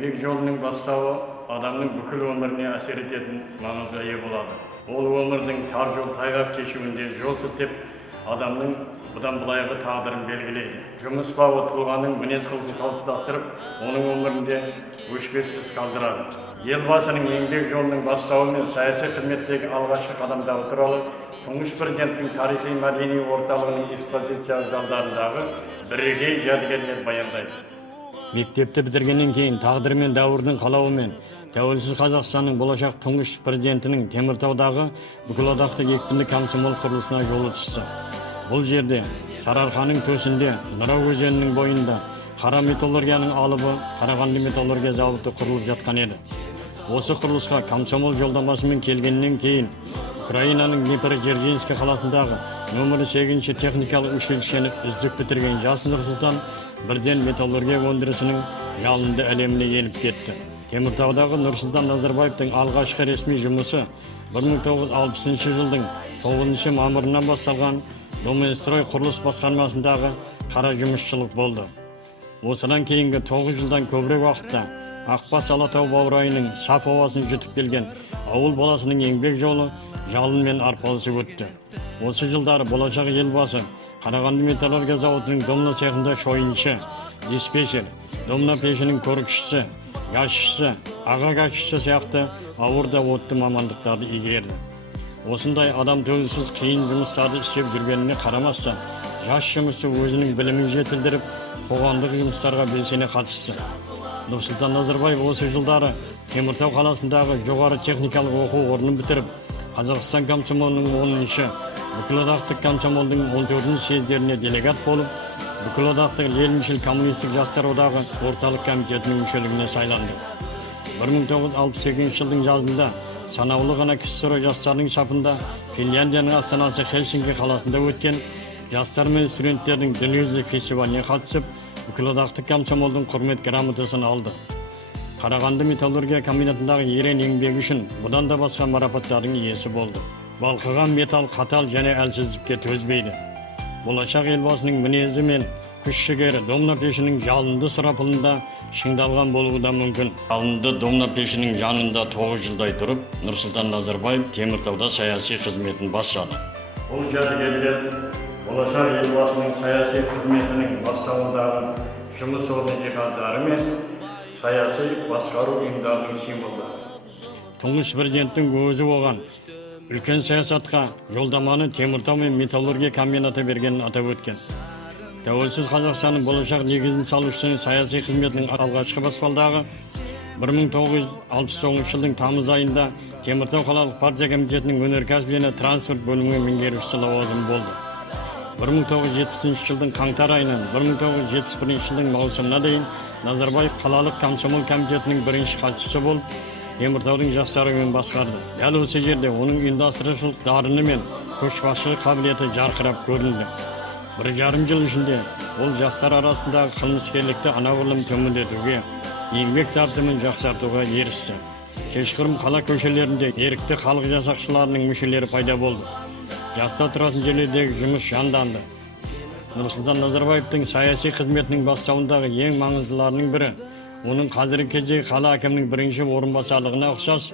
еңбек жолының бастауы адамның бүкіл өміріне әсер ететін маңызға ие болады. Ол өмірдің тар жол тайғақ кешуінде жол сілтеп, адамның бұдан былайғы тағдырын белгілейді. Жұмыс бабы тұлғаның мінез-құлқын қалыптастырып, оның өмірінде өшпес із қалдырады. Елбасының еңбек жолының бастауы мен саяси қызметтегі алғашқы қадамдары туралы тұңғыш президенттің тарихи-мәдени орталығының экспозиция залдарындағы бірегей жәдігерлер баяндайды. Мектепті бітіргеннен кейін тағдыры мен дәуірдің қалауымен тәуелсіз Қазақстанның болашақ тұңғыш президентінің Теміртаудағы бүкілодақтық екпінді комсомол құрылысына жолы түсті. Бұл жерде Сарыарқаның төсінде, Нұра өзенінің бойында қара металлургияның алыбы Қарағанды металлургия зауыты құрылып жатқан еді. Осы құрылысқа комсомол жолдамасымен келгеннен кейін Украинаның Днепродзержинск қаласындағы нөмірі 8-ші техникалық училищені үздік бітірген жас Нұрсұлтан бірден металлургия өндірісінің жалынды әлеміне еніп кетті. Теміртаудағы Нұрсұлтан Назарбаевтың алғашқы ресми жұмысы 1960 жылдың 9 мамырынан басталған Доминстрой құрылыс басқармасындағы қара жұмысшылық болды. Осыдан кейінгі 9 жылдан көбірек уақытта Ақбас Алатау баурайының саф ауасын жұтып келген ауыл баласының еңбек жолы жалын мен арпалысып өтті. Осы жылдары болашақ елбасы Қарағанды металлургия зауытының домна цехында шойыншы, диспетчер, домна пешінің көрікшісі, газшысы, аға газшысы сияқты ауыр да отты мамандықтарды игерді. Осындай адам төзусіз қиын жұмыстарды істеп жүргеніне қарамастан, жас жұмысшы өзінің білімін жетілдіріп, қоғамдық жұмыстарға белсене қатысты. Нұрсұлтан Назарбаев осы жылдары Теміртау қаласындағы жоғары техникалық оқу орнын бітіріп, Қазақстан комсомолының 10-шы, бүкілодақтық комсомолдың 14-ші съездеріне делегат болып, бүкілодақтық Лениншіл коммунистік жастар одағы орталық комитетінің мүшелігіне сайланды. 1968 жылдың жазында санаулы ғана КСР жастарының сапында Финляндияның астанасы Хельсинки қаласында өткен жастар мен студенттердің дүниежүзілік фестиваліне қатысып, бүкілодақтық комсомолдың құрмет грамотасын алды. Қарағанды металлургия комбинатындағы ерен еңбегі үшін бұдан да басқа марапаттардың иесі болды. Балқыған металл қатал және әлсіздікке төзбейді. Болашақ елбасының мінезі мен күш-жігері домна пешінің жалынды сұрапылында шыңдалған болуы да мүмкін. Жалынды домна пешінің жанында 9 жылдай тұрып, Нұрсұлтан Назарбаев Теміртауда саяси қызметін бастады. Бұл жәдігерлер болашақ елбасының саяси қызметінің бастауындағы жұмыс орны жиһаздары мен саяси басқару ұйымдарының символдары. Тұңғыш президенттің өзі оған үлкен саясатқа жолдаманы Теміртау мен металлургия комбинаты бергенін атап өткен. Тәуелсіз Қазақстанның болашақ негізін салушының саяси қызметінің алғашқы баспалдағы 1969 жылдың тамыз айында Теміртау қалалық партия комитетінің өнеркәсіп және транспорт бөлімі меңгерушісі лауазымы болды. 1970 жылдың қаңтар айынан 1971 жылдың маусымына дейін Назарбаев қалалық комсомол комитетінің бірінші хатшысы болып, Теміртаудың жастары ұйымын басқарды. Дәл осы жерде оның ұйымдастырушылық дарыны мен көшбасшылық қабілеті жарқырап көрінді. 1,5 жыл ішінде ол жастар арасындағы қылмыскерлікті анағұрлым төмендетуге, еңбек тәртібін жақсартуға ерісті. Кешқұрым қала көшелерінде ерікті халық жасақшыларының мүшелері пайда болды. Жастар тұратын жерлердегі жұмыс жанданды. Нұрсұлтан Назарбаевтың саяси қызметінің бастауындағы ең маңыздыларының бірі, оның қазіргі кездегі қала әкімінің бірінші орынбасарлығына ұқсас,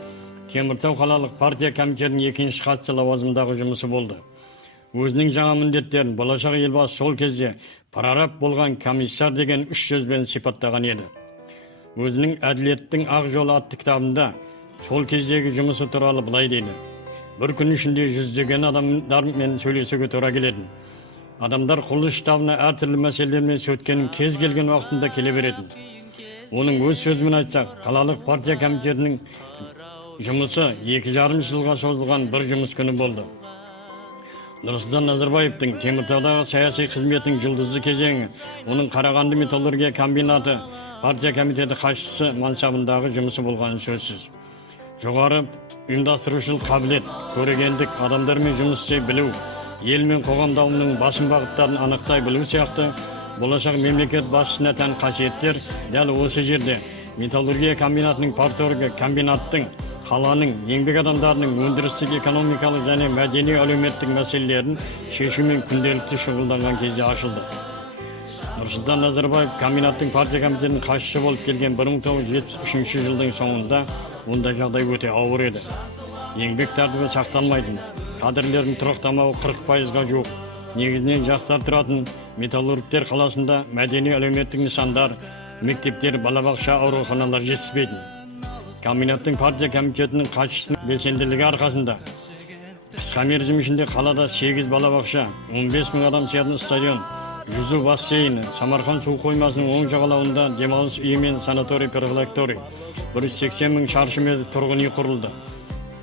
Теміртау қалалық партия комитетінің екінші хатшысы лауазымындағы жұмысы болды. Өзінің жаңа міндеттерін болашақ елбасы сол кезде прораб болған комиссар деген 3 сөзбен сипаттаған еді. Өзінің әділеттің ақ жолы атты кітабында сол кездегі жұмысы туралы былай дейді: бір күн ішінде жүздеген адамдармен сөйлесуге тура келетін. Адамдар құрылыс штабына әртүрлі мәселелермен сөткенін кез келген уақытында келе беретін. Оның өз сөзімен айтсақ, қалалық партия комитетінің жұмысы 2,5 жылға созылған бір жұмыс күні болды. Нұрсұлтан Назарбаевтың Теміртаудағы саяси қызметінің жұлдызды кезеңі, оның Қарағанды металлургия комбинаты партия комитеті хатшысы мансабындағы жұмысы болғаны сөзсіз. Жоғары ұйымдастырушылық қабілет, көрегендік, адамдармен жұмыс істей білу, ел мен қоғам дамуының басым бағыттарын анықтай білу сияқты болашақ мемлекет басшысына тән қасиеттер дәл осы жерде металлургия комбинатының парторгі, комбинаттың, қаланың, еңбек адамдарының өндірістік, экономикалық және мәдени әлеуметтік мәселелерін шешумен күнделікті шұғылданған кезде ашылды. Нұрсұлтан Назарбаев комбинаттың партия комитетінің хатшысы болып келген 1973 жылдың соңында ондай жағдай өте ауыр еді. Еңбек тәртібі сақталмайтын, кадрлердің тұрақтамауы 40%-ға жуық. Негізінен жастар тұратын металлургтер қаласында мәдени әлеуметтік нысандар, мектептер, балабақша, ауруханалар жетіспейтін. Комбинаттың партия комитетінің хатшысының белсенділігі арқасында қысқа мерзім ішінде қалада 8 балабақша, 15 мың адам сиятын стадион, жүзу бассейні, Самарқан су қоймасының оң жағалауында демалыс үйі мен санаторий профилакторий, 180 мың шаршы метр тұрғын үй құрылды.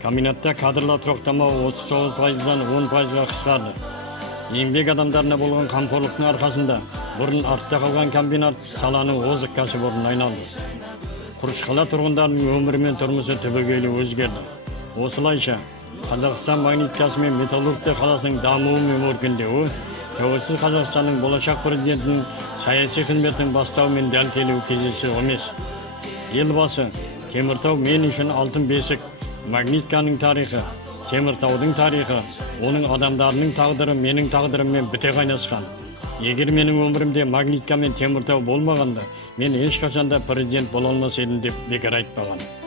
Комбинатта кадрлар тұрақтамауы 39%-дан 10%-ға қысқарды. Еңбек адамдарына болған қамқорлықтың арқасында бұрын артта қалған комбинат саланың озық кәсіпорнына айналды. Құрышқала тұрғындарының өмірі мен тұрмысы түбегейлі өзгерді. Осылайша Қазақстан магниткасы мен металлургтер қаласының дамуы мен өркендеуі тәуелсіз Қазақстанның болашақ президентінің саяси қызметтің бастауы мен дәл келуі кездейсоқ емес. Елбасы, Теміртау мен үшін алтын бесік, магнитканың тарихы, Теміртаудың тарихы, оның адамдарының тағдыры менің тағдырыммен біте қайнасқан. Егер менің өмірімде магнитка мен Теміртау болмағанда, мен ешқашанда президент бола алмас едім деп бекер айтпаған.